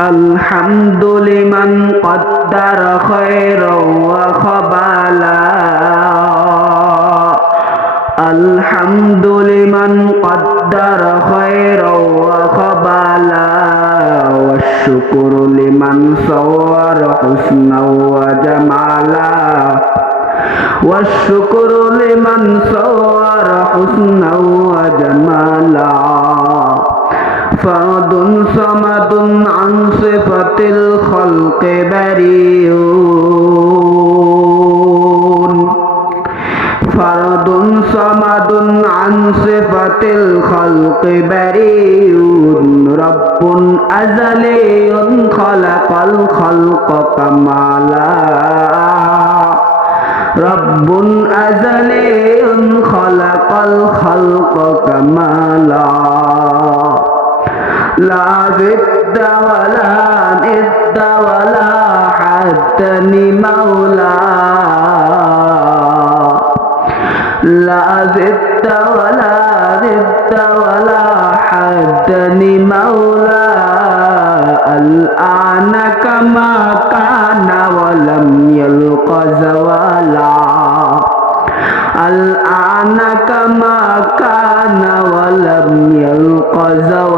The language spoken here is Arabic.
الحمد لمن قدر خيرا وخبالا الحمد لمن قدر خيرا وخبالا والشكر لمن صور حسنا وجمالا والشكر لمن صور حسنا وجمالا فرد صمد عن صفة الخلق بريء فرد صمد عن صفة الخلق بريء رب أزلي خلق الخلق كمالا رب أزلي خلق الخلق كمالا لا ضد ولا ند ولا حد مولى لا ضد ولا ند ولا حد مولى الآن كما كان ولم يلق زوالا الآن كما كان ولم يلق زوالا